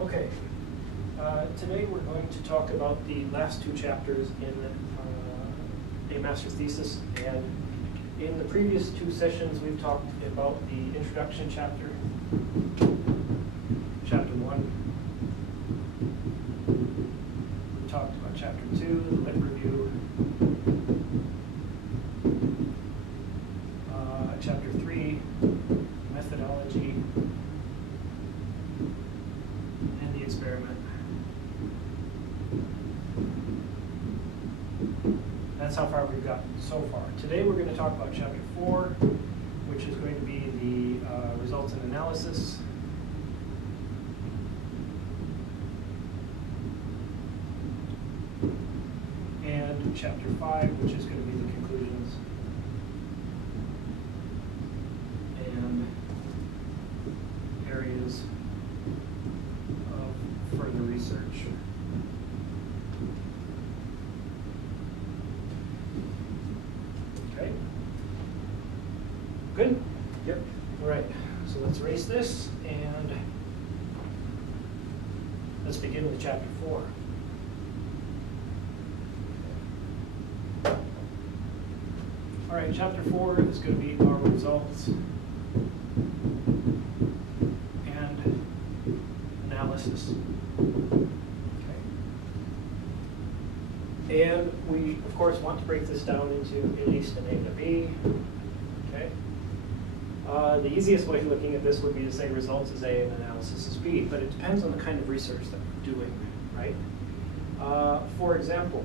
Okay. Today we're going to talk about the last two chapters in a master's thesis, and in the previous two sessions we've talked about the introduction chapter, chapter 1. We talked about chapter 2, the lit review, chapter 3, methodology, and the experiment. That's how far we've gotten so far. Today we're going to talk about chapter 4, which is going to be the results and analysis. And chapter 5, which is going to be the conclusions. And areas of further research. Okay. Good? Yep. All right. So let's erase this and let's begin with chapter 4. All right, chapter 4 is going to be our results and analysis. Okay. And we, of course, want to break this down into at least an A and a B. Okay. The easiest way of looking at this would be to say results is A and analysis is B, but it depends on the kind of research that we're doing, right? For example,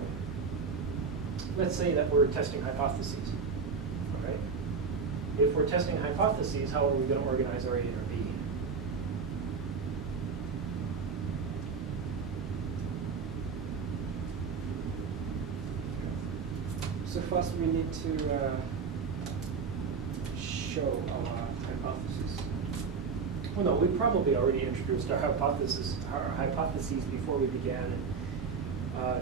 let's say that we're testing hypotheses. Right? If we're testing hypotheses, how are we going to organize our A and our B? So first we need to show our hypothesis. Well, no, we probably already introduced our hypotheses before we began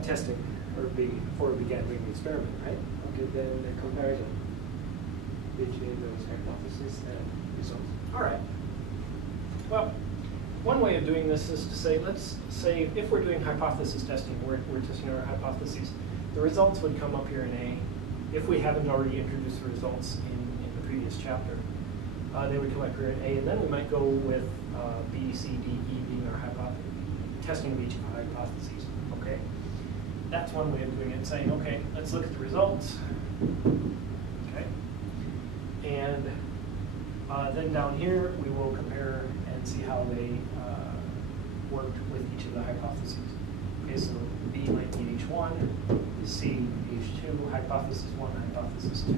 testing, or before we began doing the experiment, right? Okay, then the comparison between those hypotheses and results. All right. Well, one way of doing this is to say, let's say if we're doing hypothesis testing, we're testing our hypotheses, the results would come up here in A. If we haven't already introduced the results in the previous chapter, they would come up here in A, and then we might go with B, C, D, E being our testing of each of our hypotheses. Okay? That's one way of doing it, saying, okay, let's look at the results. Okay? And then down here, we will compare and see how they worked with each of the hypotheses. Okay, so B might be H1, C H2, hypothesis 1, hypothesis 2,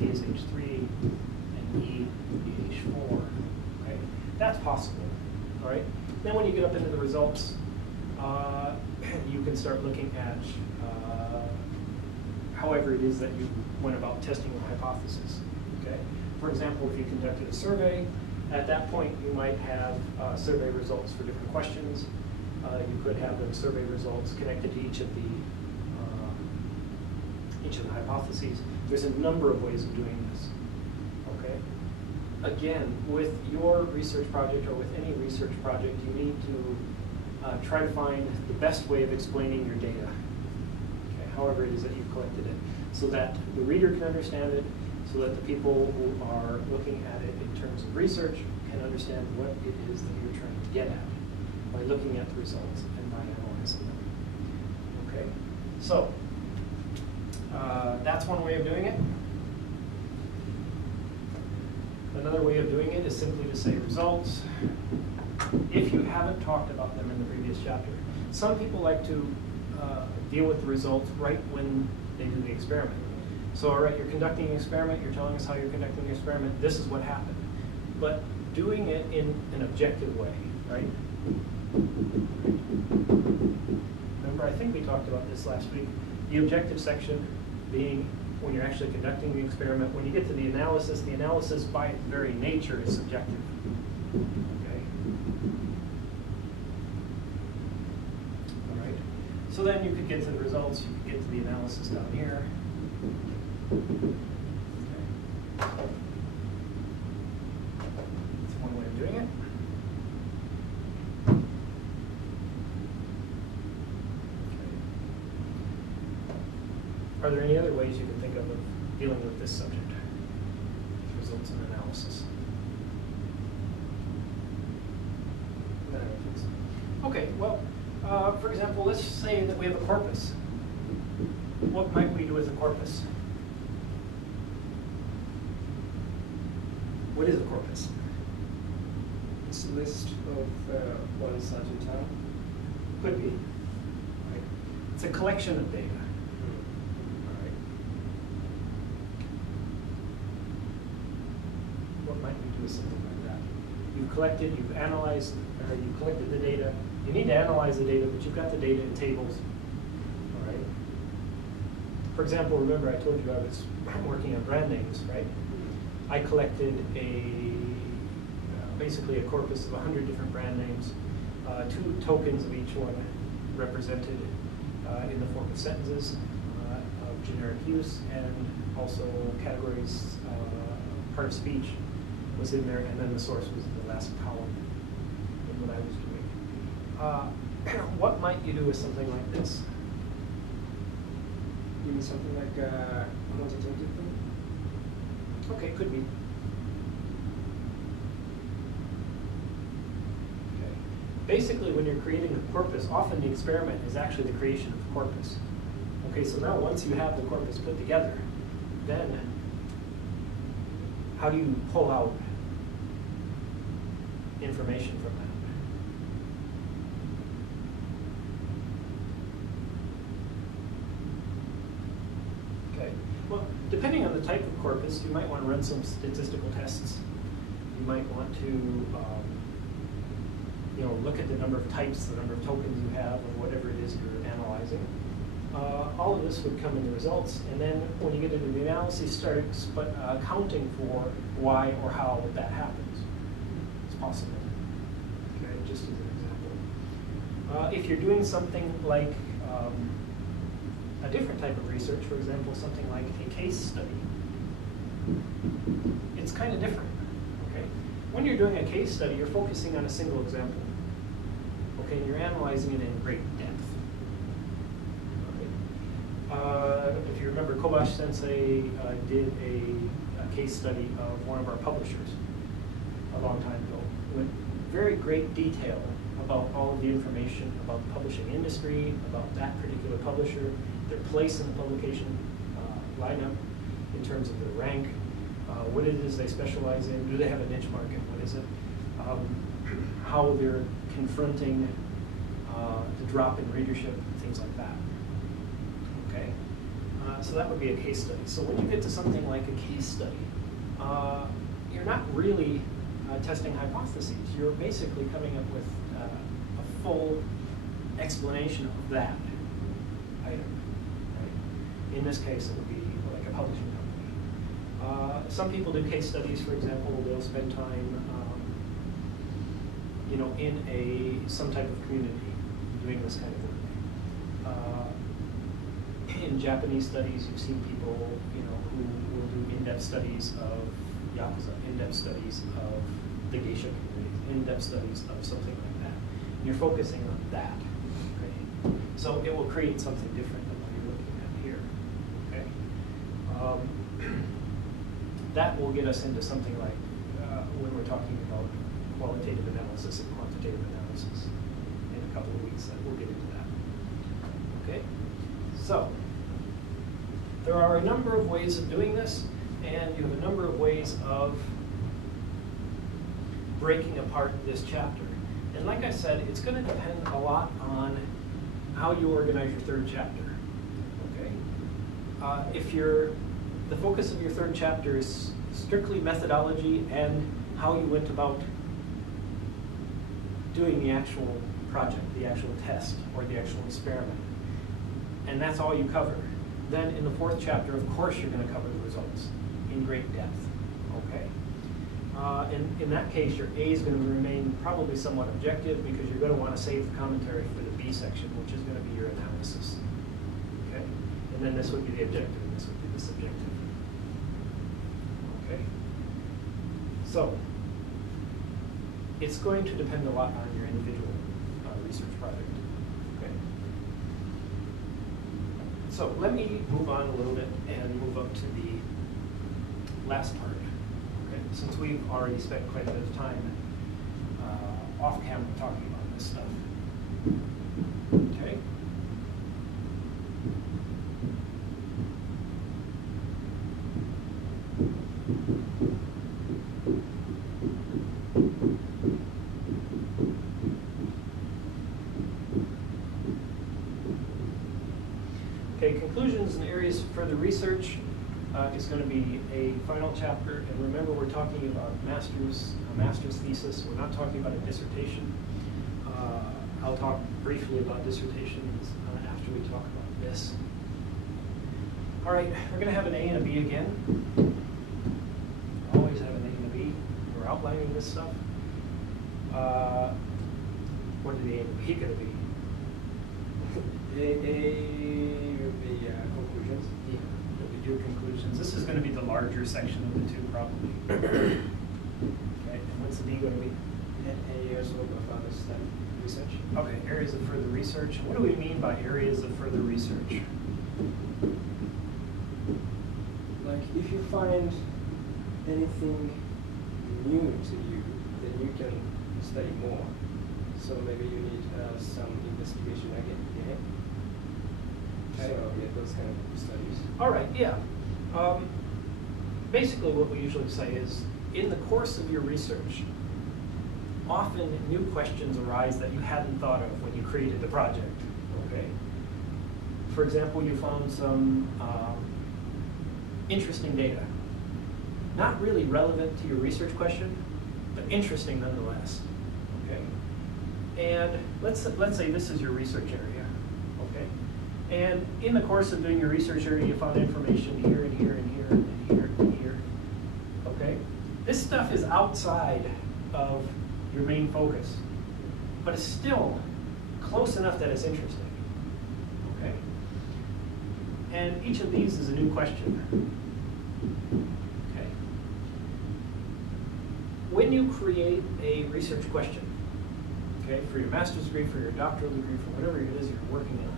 D is H3, and E be H4. Okay, that's possible. All right. Then when you get up into the results, you can start looking at however it is that you went about testing your hypothesis. Okay. For example, if you conducted a survey, at that point you might have survey results for different questions. You could have those survey results connected to each of the hypotheses. There's a number of ways of doing this. Okay. Again, with your research project or with any research project, you need to try to find the best way of explaining your data. Okay. However it is that you've collected it, so that the reader can understand it, so that the people who are looking at it in terms of research can understand what it is that you're trying to get at by looking at the results and by analyzing them. Okay, so that's one way of doing it. Another way of doing it is simply to say results if you haven't talked about them in the previous chapter. Some people like to deal with the results right when they do the experiment. So, all right, you're conducting an experiment, you're telling us how you're conducting the experiment, this is what happened. But doing it in an objective way, right? Remember, I think we talked about this last week. The objective section being when you're actually conducting the experiment. When you get to the analysis by its very nature is subjective. Okay? All right. So then you could get to the results, you could get to the analysis down here. Okay. That's one way of doing it. Are there any other ways you can think of dealing with this subject? Results in analysis. No, I don't think so. Okay, well, for example, let's say that we have a corpus. What might we do with a corpus? What is a corpus? It's a list of ones out in town. Could be. Right. It's a collection of data. All right. What might we do with something like that? You've collected, you've analyzed, or you've collected the data. You need to analyze the data, but you've got the data in tables. All right. For example, remember I told you I was working on brand names, right? I collected basically a corpus of 100 different brand names, 2 tokens of each one represented in the form of sentences of generic use, and also categories, part of speech was in there, and then the source was in the last column in what I was doing. What might you do with something like this? You mean something like a quantitative thing? Okay, could be. Okay. Basically, when you're creating a corpus, often the experiment is actually the creation of the corpus. Okay, so now once you have the corpus put together, then how do you pull out information from that? Okay. Well, depending on the type of corpus, you might want to run some statistical tests. You might want to look at the number of types, the number of tokens you have of whatever it is you're analyzing. All of this would come in the results, and then when you get into the analysis, start accounting for why or how that happens. It's possible. Okay, just as an example. If you're doing something like a different type of research, for example, something like a case study, it's kind of different. Okay, when you're doing a case study, you're focusing on a single example. Okay, and you're analyzing it in great depth. If you remember, Kobashi Sensei did a case study of one of our publishers a long time ago. It went very great detail about all of the information about the publishing industry, about that particular publisher, their place in the publication lineup in terms of their rank, what it is they specialize in, do they have a niche market, what is it, how they're confronting the drop in readership, things like that. Okay, so that would be a case study. So when you get to something like a case study, you're not really testing hypotheses. You're basically coming up with a full explanation of that item. Right? In this case, it would be like a publishing company. Some people do case studies, for example. They'll spend time, in some type of community doing this kind of work. In Japanese studies, you've seen people, who will do in-depth studies of Yakuza, in-depth studies of the geisha community, in-depth studies of something like that. And you're focusing on that, right? So it will create something different than what you're looking at here, okay? That will get us into something like when we're talking about qualitative analysis and quantitative analysis in a couple of weeks. We'll get into that, okay? So there are a number of ways of doing this, and you have a number of ways of breaking apart this chapter. And like I said, it's going to depend a lot on how you organize your third chapter. Okay, if the focus of your third chapter is strictly methodology and how you went about doing the actual project, the actual test, or the actual experiment, and that's all you cover, then in the fourth chapter, of course, you're going to cover the results in great depth. Okay. In that case, your A is going to remain probably somewhat objective because you're going to want to save the commentary for the B section, which is going to be your analysis. Okay. And then this would be the objective, and this would be the subjective. Okay. So it's going to depend a lot on your individual research project. Okay. So let me move on a little bit and move up to the last part. Okay? Since we've already spent quite a bit of time off camera talking about this stuff. Okay? Okay, conclusions and areas of further research is going to be a final chapter. And remember, we're talking about a master's thesis. We're not talking about a dissertation. I'll talk briefly about dissertations after we talk about this. All right, we're going to have an A and a B again. Always have an A and a B. We're outlining this stuff. What are the A and the B going to be? A would be conclusions. Yeah, we do conclusions. This is going to be the larger section of the two, probably. Okay, and what's the B going to be? Areas of further study, research. Okay, areas of further research. What do we mean by areas of further research? Like, if you find anything new to you, then you can study more. So maybe you need some investigation again. Yeah. Okay. So yeah, those kind of studies. All right, yeah. Basically what we usually say is, in the course of your research, often new questions arise that you hadn't thought of when you created the project, okay? For example, you found some interesting data. Not really relevant to your research question, but interesting nonetheless, okay? And let's say this is your research area, okay? And in the course of doing your research area, you found information here and here and here and here and here, okay? This stuff is outside of your main focus, but it's still close enough that it's interesting, okay? And each of these is a new question, okay? When you create a research question, okay, for your master's degree, for your doctoral degree, for whatever it is you're working on,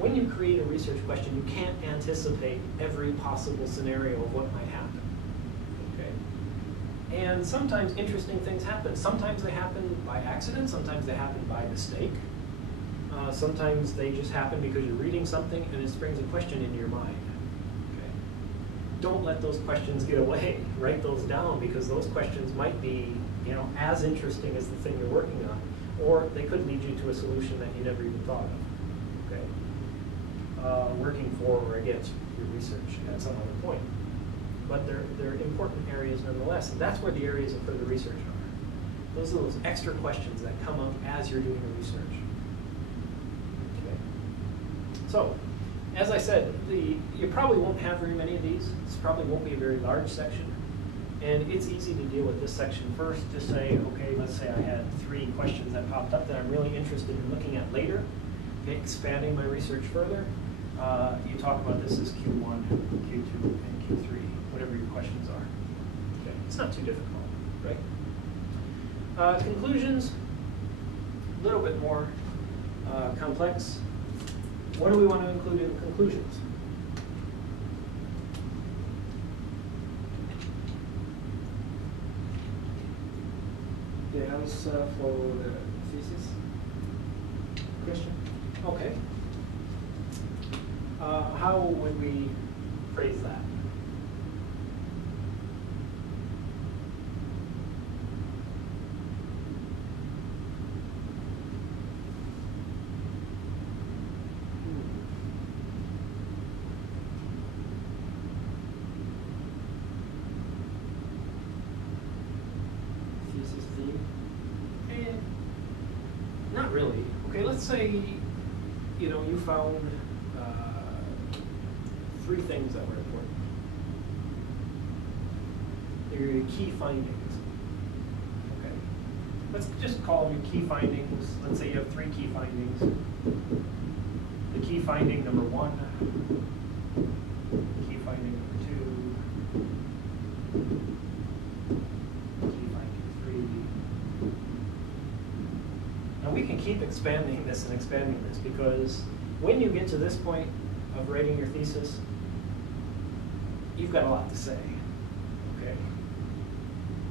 when you create a research question, you can't anticipate every possible scenario of what might happen. And sometimes interesting things happen. Sometimes they happen by accident, sometimes they happen by mistake. Sometimes they just happen because you're reading something and it springs a question into your mind. Okay. Don't let those questions get away. Write those down, because those questions might be, as interesting as the thing you're working on, or they could lead you to a solution that you never even thought of. Okay. Working for or against your research at some other point. But they're important areas nonetheless, and that's where the areas of further research are. Those are those extra questions that come up as you're doing the research. Okay. So, as I said, you probably won't have very many of these. This probably won't be a very large section, and it's easy to deal with this section first. To say, okay, let's say I had 3 questions that popped up that I'm really interested in looking at later, okay, expanding my research further. You talk about this as Q1, Q2, and Q3. Whatever your questions are. Okay, it's not too difficult, right? Conclusions, a little bit more complex. What do we want to include in conclusions? The answer for the thesis question. Okay. How would we phrase that? Not really. Okay, let's say, you found 3 things that were important. They're your key findings. Okay. Let's just call them your key findings. Let's say you have 3 key findings. The key finding number 1, key finding number 2, key finding 3. Now we can keep expanding this and expanding this, because when you get to this point, of writing your thesis, you've got a lot to say, okay?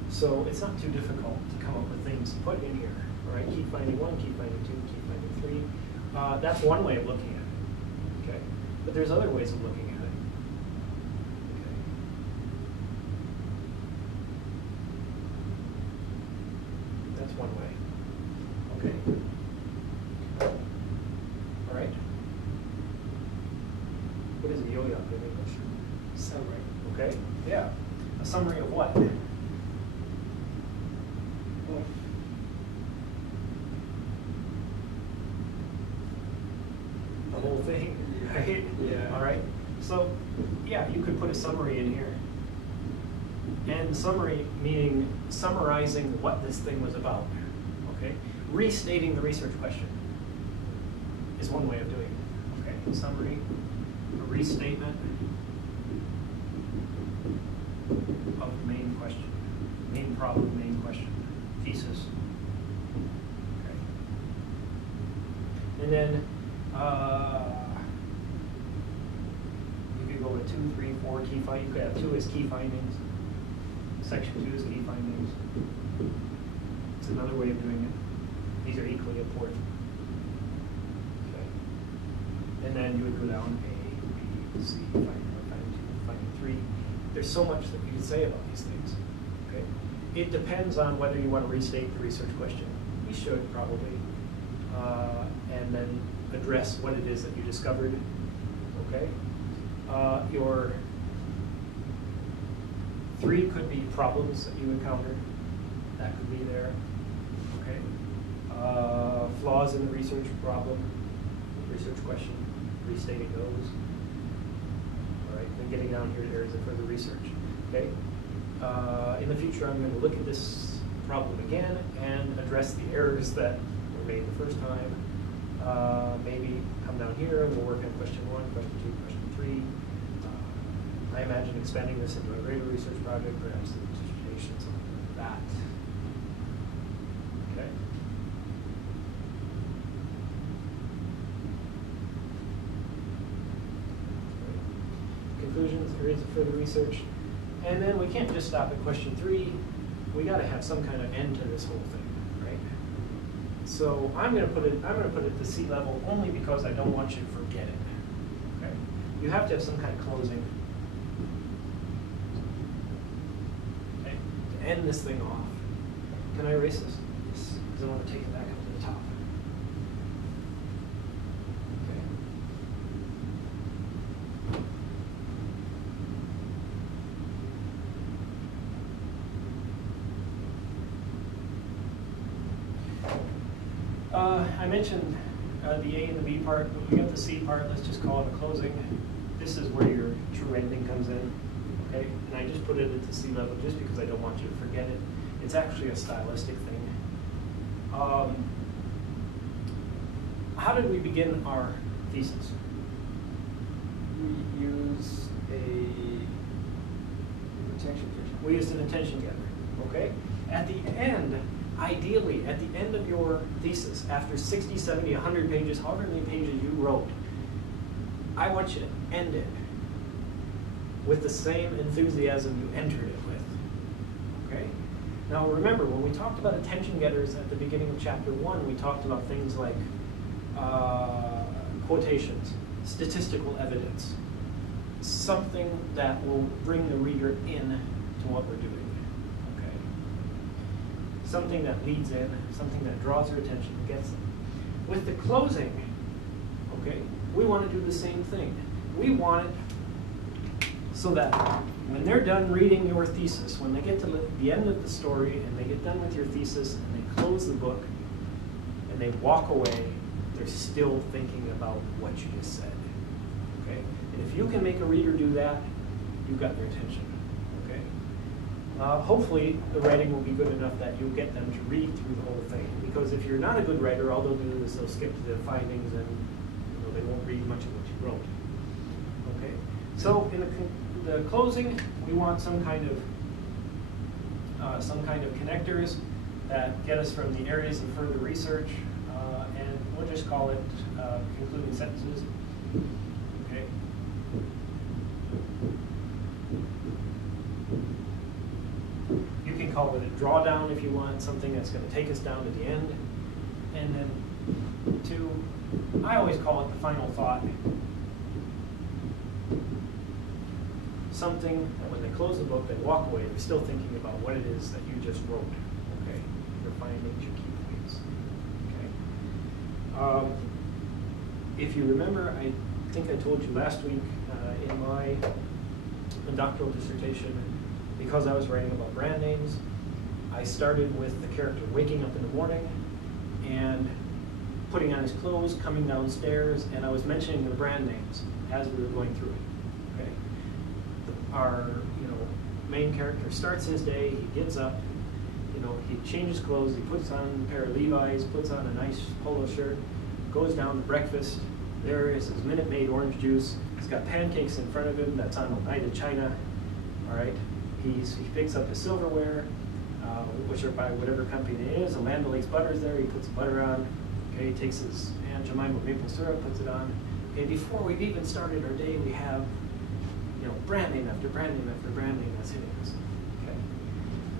So it's not too difficult to come up with things to put in here, all right? Keep finding one, keep finding two, keep finding three. That's one way of looking at it, okay? But there's other ways of looking at it, okay? That's one way, okay? All right? What is a yo-yoke in English? Summary. Okay, yeah. A summary of what? The whole thing, right? Yeah. All right. So, yeah, you could put a summary in here. And summary meaning summarizing what this thing was about. Okay? Restating the research question is one way of doing it. Okay? Summary, a restatement of the main question, main problem, main question, thesis. Okay. And then you could go with 2, 3, 4 key findings. You could have 2 as key findings. Section 2 is key findings. It's another way of doing it. These are equally important. Okay. And then you would go down A, B, C, finding 1, finding 2, finding 3. There's so much that you can say about these things. Okay. It depends on whether you want to restate the research question. You should probably, and then address what it is that you discovered. Okay. Your 3 could be problems that you encountered. That could be there. Okay. Flaws in the research problem, research question, restating those. All right. Then getting down here to areas of further research. Okay. In the future, I'm going to look at this problem again and address the errors that were made the first time. Maybe come down here and we'll work on question 1, question 2, question 3. I imagine expanding this into a greater research project, perhaps a dissertation, something like that. Okay. Conclusions, areas of further research. And then we can't just stop at question 3. We got to have some kind of end to this whole thing, right? So I'm going to put it to C level only because I don't want you to forget it. Okay? You have to have some kind of closing. Okay? To end this thing off. Can I erase this? Yes. Because I want to take it back up to the top. I mentioned the A and the B part, but we got the C part. Let's just call it a closing. This is where your true ending comes in. Okay, and I just put it at the C level just because I don't want you to forget it. It's actually a stylistic thing. How did we begin our thesis? We use a attention getter. We used an attention getter. Okay, at the end. Ideally, at the end of your thesis, after 60, 70, 100 pages, however many pages you wrote, I want you to end it with the same enthusiasm you entered it with. Okay? Now remember, when we talked about attention getters at the beginning of chapter 1, we talked about things like quotations, statistical evidence, something that will bring the reader in to what we're doing. Something that leads in, something that draws their attention and gets them. With the closing, okay, we want to do the same thing. We want it so that when they're done reading your thesis, when they get to the end of the story and they get done with your thesis and they close the book and they walk away, they're still thinking about what you just said. Okay? And if you can make a reader do that, you've got their attention. Hopefully, the writing will be good enough that you'll get them to read through the whole thing. Because if you're not a good writer, all they'll do is they'll skip to the findings and they won't read much of what you wrote. Okay. So in the closing, we want some kind of connectors that get us from the areas of further research, and we'll just call it concluding sentences. Okay. Okay. You can call it a drawdown if you want, something that's going to take us down to the end. And then 2, I always call it the final thought. Something that when they close the book, they walk away, they're still thinking about what it is that you just wrote. Okay, your findings, your key points. Okay. If you remember, I think I told you last week in my doctoral dissertation, because I was writing about brand names, I started with the character waking up in the morning and putting on his clothes, coming downstairs, and I was mentioning the brand names as we were going through it. Okay. Our main character starts his day, he gets up, he changes clothes, he puts on a pair of Levi's, puts on a nice polo shirt, goes down to breakfast. There is his Minute Maid orange juice. He's got pancakes in front of him that's on the night of China. All right. He picks up his silverware, which are by whatever company it is. A Land O'Lakes butter's there. He puts butter on. Okay. He takes his Aunt Jemima maple syrup, puts it on. Okay. Before we've even started our day, we have brand name after brand name after brand name that's hitting us.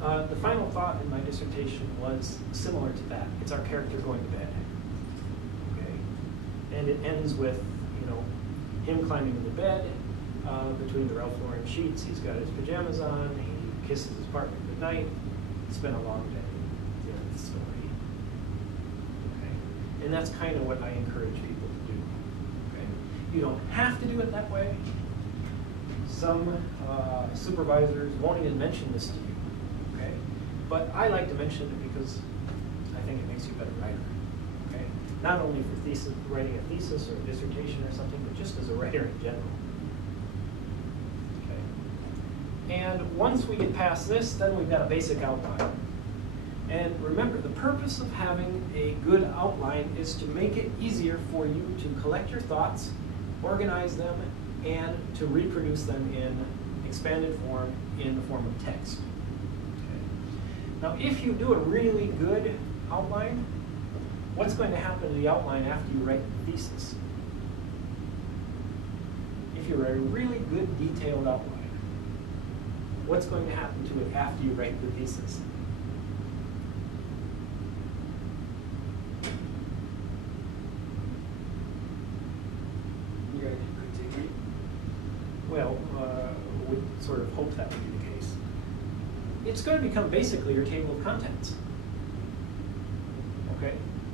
Okay. The final thought in my dissertation was similar to that. It's our character going to bed. Okay. And it ends with him climbing into bed between the Ralph Lauren sheets. He's got his pajamas on. He kisses his partner goodnight. It's been a long day. The end of the story. Okay. And that's kind of what I encourage people to do. Okay. You don't have to do it that way. Some supervisors won't even mention this to you, okay? But I like to mention it because I think it makes you a better writer, okay? Not only for writing a thesis or a dissertation or something, but just as a writer in general, okay? And once we get past this, then we've got a basic outline. And remember, the purpose of having a good outline is to make it easier for you to collect your thoughts, organize them, and to reproduce them in expanded form in the form of text. Okay. Now, if you do a really good outline, what's going to happen to the outline after you write the thesis? If you write a really good detailed outline, what's going to happen to it after you write the thesis? Well, we sort of hope that would be the case. It's going to become basically your table of contents, okay?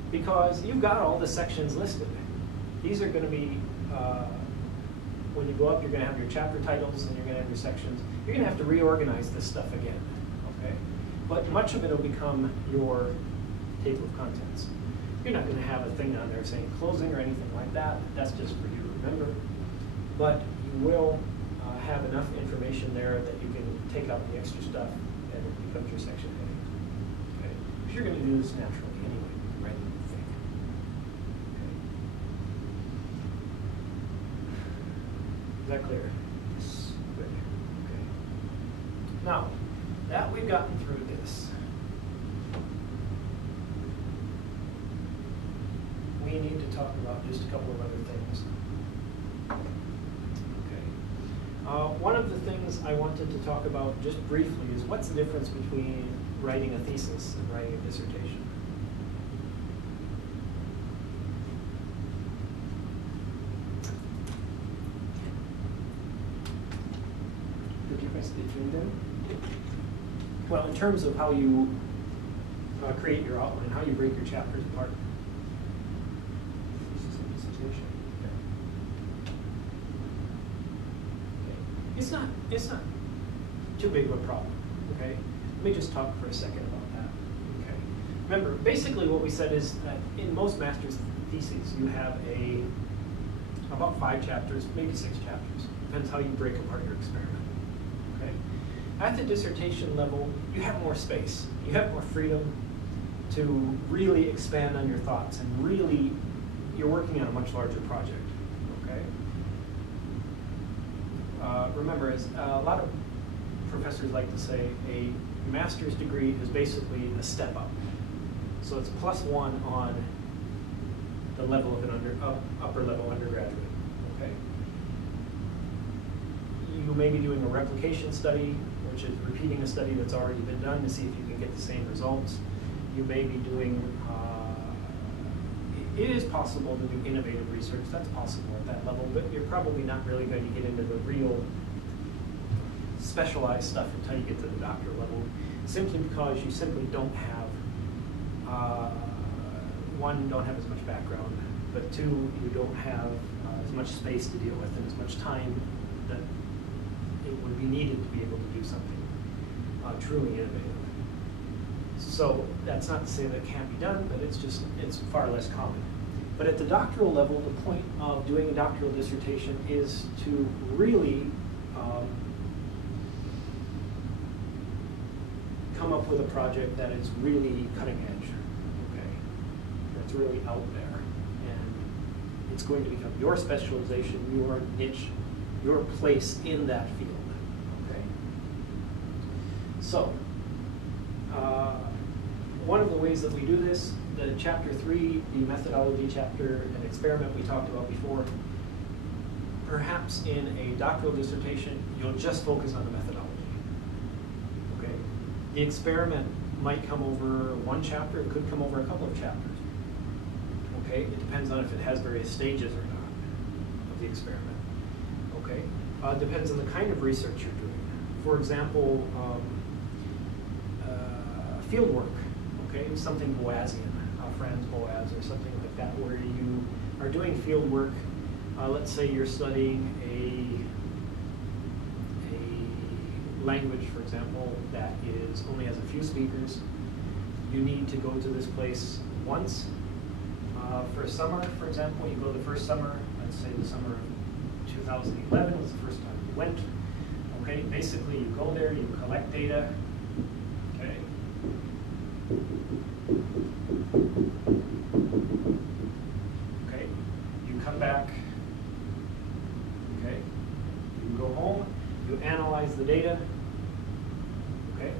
Because you've got all the sections listed. These are going to be, when you go up, you're going to have your chapter titles and you're going to have your sections. You're going to have to reorganize this stuff again, okay? But much of it will become your table of contents. You're not going to have a thing on there saying closing or anything like that. That's just for you to remember. But you will have enough information there that you can take out the extra stuff and it becomes your section heading. Okay? Because you're going to do this naturally anyway, rather than think. Okay? Is that clear? Yes. Good. Okay. Now, that we've gotten through this, we need to talk about just a couple of other things. One of the things I wanted to talk about just briefly is what's the difference between writing a thesis and writing a dissertation? The difference between them? Well, in terms of how you create your outline, how you break your chapters apart. Thesis and dissertation. It's not too big of a problem, okay? Let me just talk for a second about that, okay? Remember, basically what we said is that in most master's theses, you have about 5 chapters, maybe 6 chapters. Depends how you break apart your experiment, okay? At the dissertation level, you have more space. You have more freedom to really expand on your thoughts and really, you're working on a much larger project, okay? Remember, as a lot of professors like to say, a master's degree is basically a step up. So it's +1 on the level of an upper level undergraduate. Okay. you may be doing a replication study, which is repeating a study that's already been done to see if you can get the same results. You may be doing, it is possible to do innovative research, that's possible at that level, but you're probably not really going to get into the real specialized stuff until you get to the doctoral level, simply because you simply don't have, one, don't have as much background, but two, you don't have as much space to deal with and as much time that it would be needed to be able to do something truly innovative. So that's not to say that it can't be done, but it's far less common. But at the doctoral level, the point of doing a doctoral dissertation is to really come up with a project that is really cutting edge, okay? That's really out there. And it's going to become your specialization, your niche, your place in that field, okay? So, one of the ways that we do this, the chapter 3, the methodology chapter and experiment we talked about before, perhaps in a doctoral dissertation, you'll just focus on the methodology, okay? The experiment might come over one chapter, it could come over a couple of chapters, okay? It depends on if it has various stages or not of the experiment, okay? Depends on the kind of research you're doing. For example, field work, okay? Something Boasian, Franz Boas or something like that, where you are doing field work. Let's say you're studying a language, for example, that only has a few speakers. You need to go to this place once. For a summer, for example, you go the first summer, let's say the summer of 2011 was the first time you went. Okay, basically you go there, you collect data, okay. Okay, you come back, okay, you go home, you analyze the data, okay,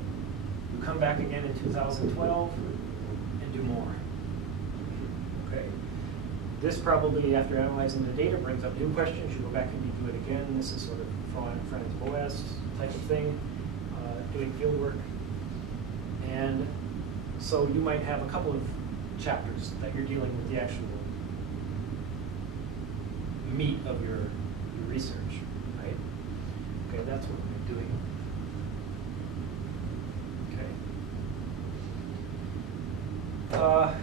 you come back again in 2012 and do more, okay. This probably, after analyzing the data, brings up new questions. You go back and you do it again. This is sort of Franz Boas type of thing, doing field work. And so you might have a couple of chapters that you're dealing with the actual meat of your research, right? Okay, that's what we're doing. Okay.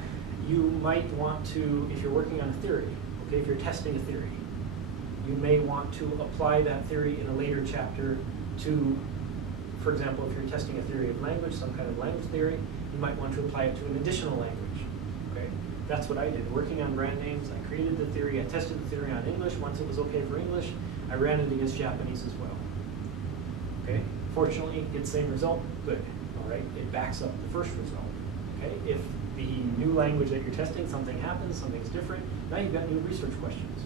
You might want to, if you're working on a theory, okay, if you're testing a theory, you may want to apply that theory in a later chapter to, for example, if you're testing a theory of language, some kind of language theory, you might want to apply it to an additional language, okay? That's what I did, working on brand names. I created the theory, I tested the theory on English. Once it was okay for English, I ran it against Japanese as well, okay? Fortunately, it's the same result, good, all right? It backs up the first result, okay? If the new language that you're testing, something happens, something's different, now you've got new research questions.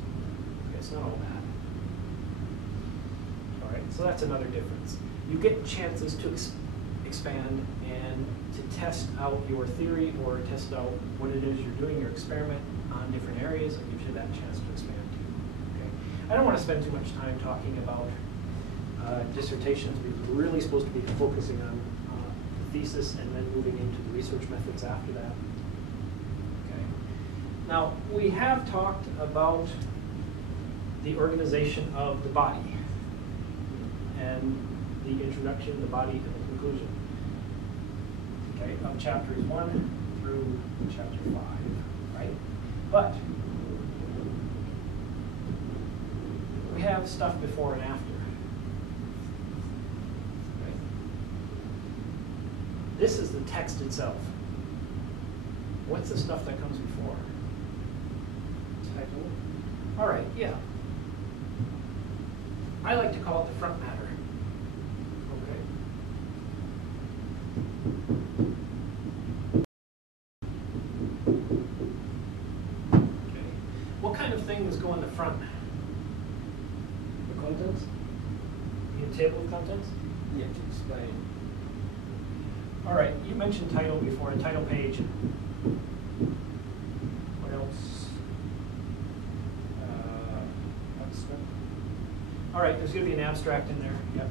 Okay, it's not all bad. All right, so that's another difference. You get chances to expand and to test out your theory or test out what it is you're doing, your experiment on different areas. It gives you that chance to expand too. Okay. I don't want to spend too much time talking about dissertations. We're really supposed to be focusing on thesis and then moving into the research methods after that. Okay. Now, we have talked about the organization of the body and the introduction, the body, and the conclusion. Okay, of chapters 1 through chapter 5, right? But we have stuff before and after. This is the text itself. What's the stuff that comes before? Title. All right, yeah. I like to call it the front matter. Okay. Okay. What kind of things go in the front? The contents? The table of contents? Yeah, to explain. All right, you mentioned title before, a title page. What else? All right, there's going to be an abstract in there. Yep.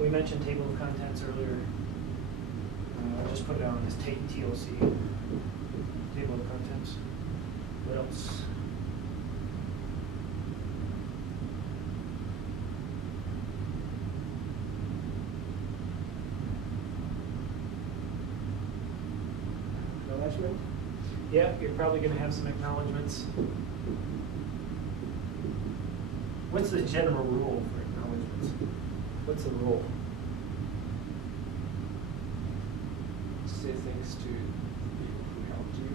We mentioned table of contents earlier. I'll just put it down as TOC, table of contents. What else? Acknowledgement? Yeah, you're probably going to have some acknowledgements. What's the general rule for acknowledgements? What's the rule? Say thanks to the people who helped you.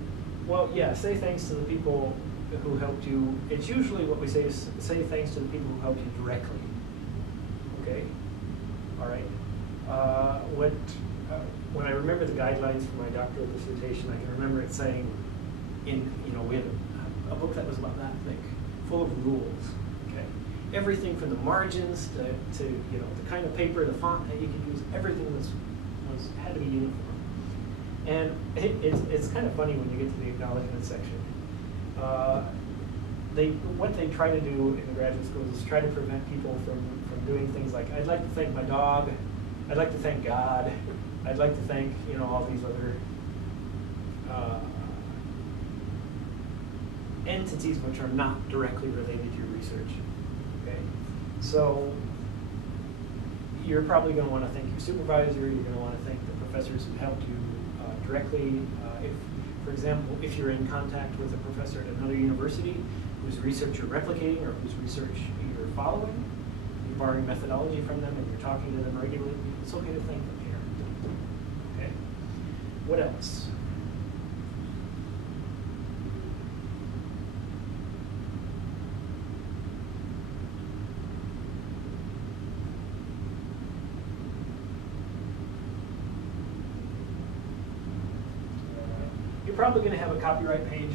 Well, yeah, say thanks to the people who helped you. It's usually what we say is say thanks to the people who helped you directly. Okay? All right. When I remember the guidelines for my doctoral dissertation, I can remember it saying we had a book that was about that thick, full of rules. Okay? Everything from the margins to the kind of paper, the font that you could use, everything had to be uniform. And it's kind of funny when you get to the acknowledgement section. What they try to do in the graduate schools is try to prevent people from doing things like, I'd like to thank my dog, I'd like to thank God, I'd like to thank all these other entities which are not directly related to your research. Okay, so you're probably going to want to thank your supervisor. You're going to want to thank the professors who helped you directly. For example, if you're in contact with a professor at another university whose research you're replicating or whose research you're following, you're borrowing methodology from them and you're talking to them regularly, it's okay to thank them here. Okay. What else? You're probably going to have a copyright page.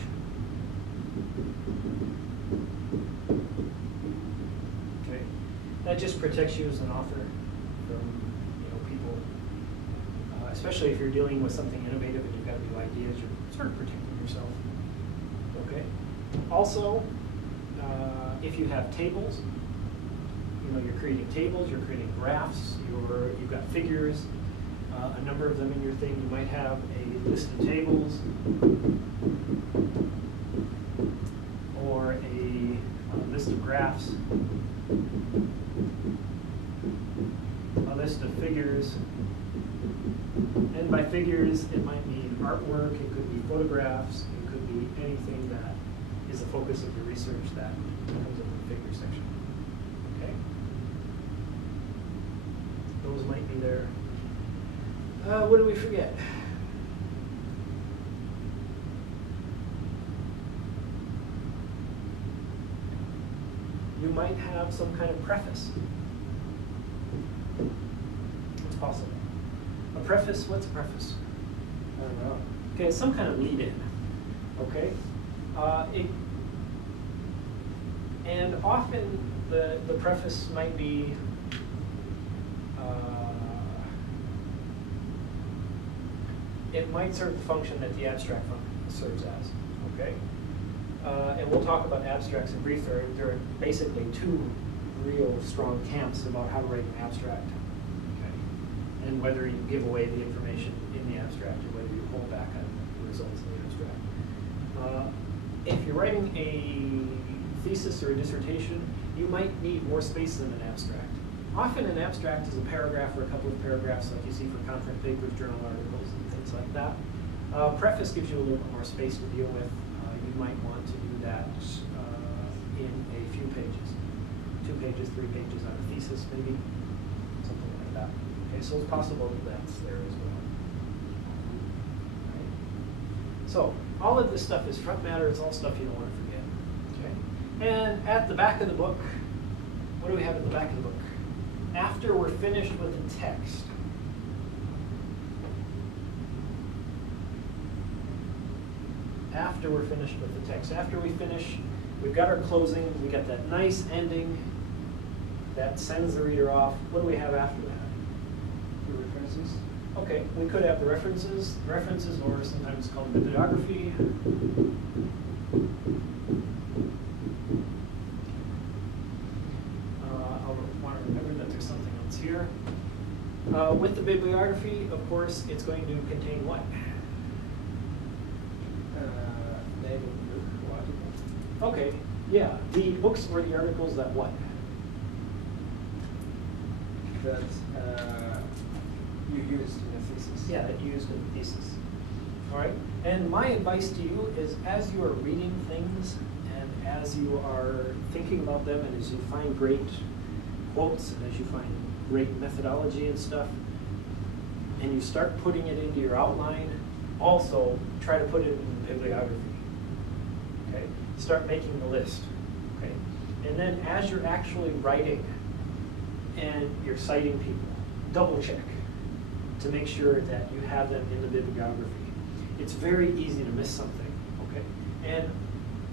Okay, that just protects you as an author from people, especially if you're dealing with something innovative and you've got new ideas. You're sort of protecting yourself. Okay. Also, if you have tables, you're creating tables, you're creating graphs, you've got figures. A number of them in your thing. You might have a list of tables or a list of graphs, a list of figures, and by figures it might mean artwork, it could be photographs, it could be anything that is the focus of your research that comes up in the figure section. Okay? Those might be there. What do we forget? You might have some kind of preface. It's possible. A preface, what's a preface? I don't know. Okay, it's some kind of lead-in. Okay? And often the preface might be it might serve the function that the abstract serves as, okay? And we'll talk about abstracts in brief. There are basically two real strong camps about how to write an abstract, okay? And whether you give away the information in the abstract or whether you hold back on the results in the abstract. If you're writing a thesis or a dissertation, you might need more space than an abstract. Often an abstract is a paragraph or a couple of paragraphs like you see for conference papers, journal articles, and things like that. Preface gives you a little bit more space to deal with. You might want to do that in a few pages. 2 pages, 3 pages on a thesis maybe, something like that. Okay, so it's possible that that's there as well. Right. So all of this stuff is front matter. It's all stuff you don't want to forget. Okay. And at the back of the book, what do we have at the back of the book? After we're finished with the text, after we finish, we've got our closing, we got that nice ending that sends the reader off. What do we have after that? The references? Okay, we could have the references, or sometimes called bibliography. I'll want to remember that there's something else here. With the bibliography, of course, it's going to contain what? Name of the book or article. Okay, yeah, the books or the articles that what? That you used in a thesis. Yeah, that you used in the thesis. All right, and my advice to you is as you are reading things and as you are thinking about them and as you find great quotes and as you find great methodology and stuff, and you start putting it into your outline, also try to put it in the bibliography. Okay, start making the list. Okay, and then as you're actually writing and you're citing people, double check to make sure that you have them in the bibliography. It's very easy to miss something. Okay, and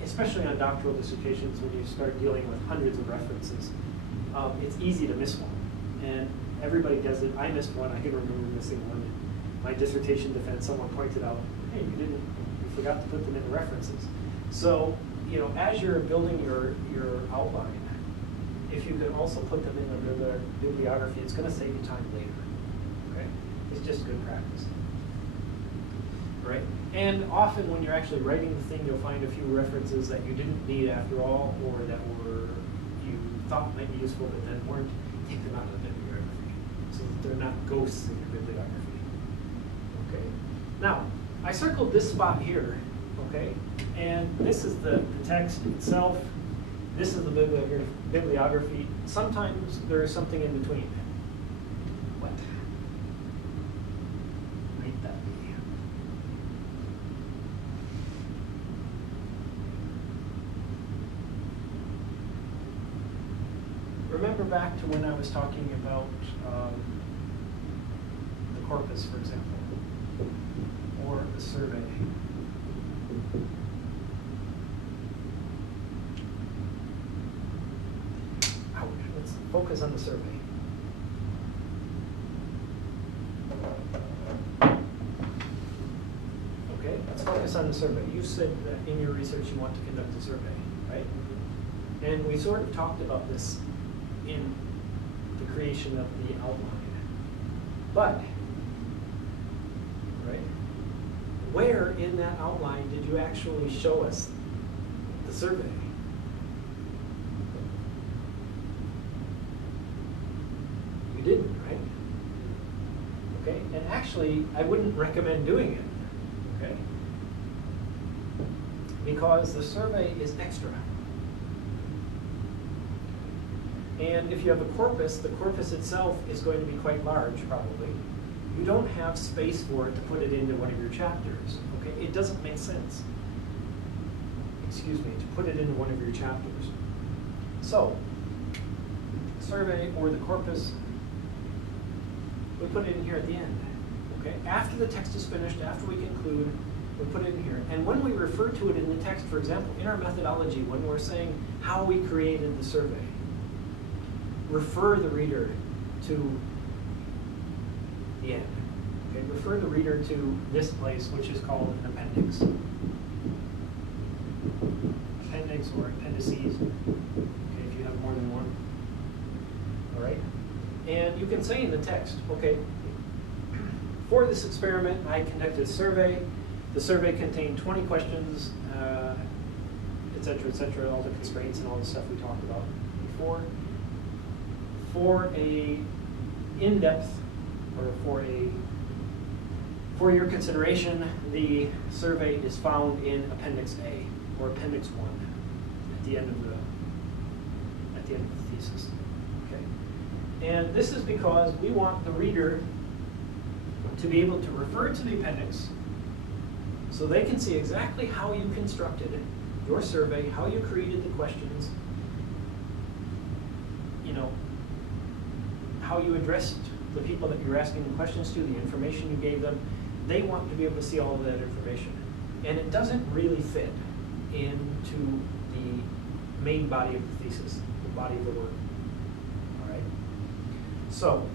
especially on doctoral dissertations when you start dealing with hundreds of references, it's easy to miss one. And everybody does it. I missed one. I can remember missing one. My dissertation defense, someone pointed out, hey, you forgot to put them in the references. So, you know, as you're building your outline, if you can also put them in the bibliography, it's going to save you time later. Okay? It's just good practice. Right? And often when you're actually writing the thing, you'll find a few references that you didn't need after all, or that you thought might be useful but then weren't. Take them out of the bibliography so that they're not ghosts in your bibliography. Okay. Now, I circled this spot here, okay, and this is the text itself. This is the bibliography. Sometimes there is something in between. What might that be? Remember back to when I was talking about the corpus, for example, or the survey. Ouch, let's focus on the survey. Okay, let's focus on the survey. You said that in your research you want to conduct a survey, right? And we sort of talked about this in the creation of the outline. But, right, where in that outline did you actually show us the survey? You didn't, right? Okay, and actually, I wouldn't recommend doing it, okay? Because the survey is extra. And if you have a corpus, the corpus itself is going to be quite large, probably. You don't have space for it to put it into one of your chapters. Okay, it doesn't make sense. Excuse me, to put it into one of your chapters. So, survey or the corpus, we put it in here at the end. Okay, after the text is finished, after we conclude, we put it in here. And when we refer to it in the text, for example, in our methodology, when we're saying how we created the survey, refer the reader to the end. Okay, refer the reader to this place, which is called an appendix. Appendix or appendices, okay, if you have more than one. All right? And you can say in the text, okay, for this experiment, I conducted a survey. The survey contained 20 questions, et cetera, all the constraints and all the stuff we talked about before. For a in-depth, or for your consideration, the survey is found in Appendix A, or Appendix 1, at the end of the thesis. Okay, and this is because we want the reader to be able to refer to the appendix, so they can see exactly how you constructed your survey, how you created the questions, you know, how you addressed the people that you're asking the questions to, the information you gave them. They want to be able to see all of that information. And it doesn't really fit into the main body of the thesis, the body of the work. All right? So,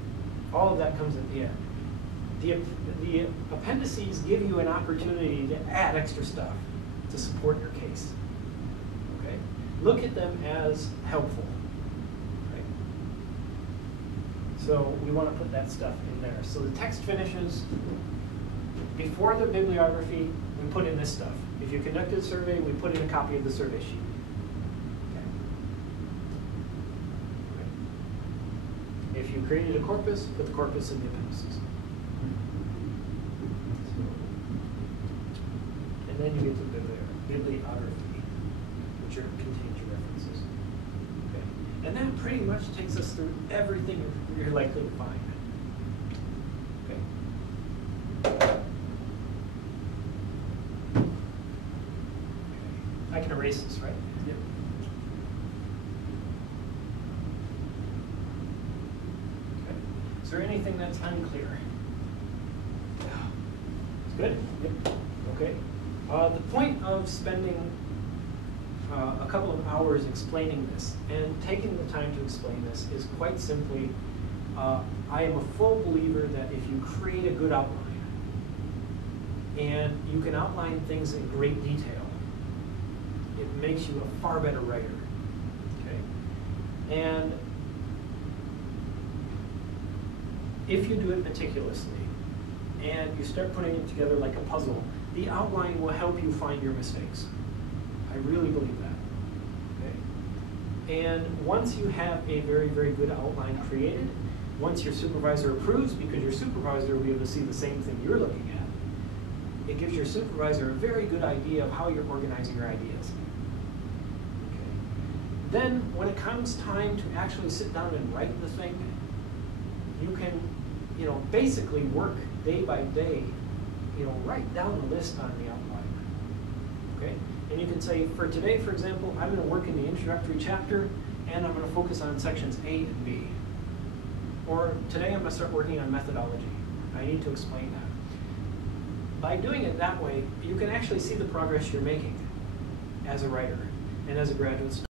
all of that comes at the end. the appendices give you an opportunity to add extra stuff to support your case. Okay? Look at them as helpful. Right? So we want to put that stuff in there. So the text finishes. Before the bibliography, we put in this stuff. If you conducted a survey, we put in a copy of the survey sheet. Okay. If you created a corpus, put the corpus in the appendices. And then you get to the bibliography, which contains your references. Okay. And that pretty much takes us through everything you're likely to find. Okay. I can erase this, right? Yep. Okay. Is there anything that's unclear? It's good? Yep. Okay. The point of spending a couple of hours explaining this and taking the time to explain this is quite simply, I am a full believer that if you create a good outline and you can outline things in great detail, it makes you a far better writer. Okay? And if you do it meticulously and you start putting it together like a puzzle, the outline will help you find your mistakes. I really believe that. Okay? And once you have a very, very good outline created, once your supervisor approves, because your supervisor will be able to see the same thing you're looking at, it gives your supervisor a very good idea of how you're organizing your ideas. Okay. Then, when it comes time to actually sit down and write the thing, you can, basically work day by day, write down the list on the outline. Okay? And you can say, for today, for example, I'm going to work in the introductory chapter, and I'm going to focus on sections A and B. Or today, I'm going to start working on methodology. I need to explain that. By doing it that way, you can actually see the progress you're making as a writer and as a graduate student.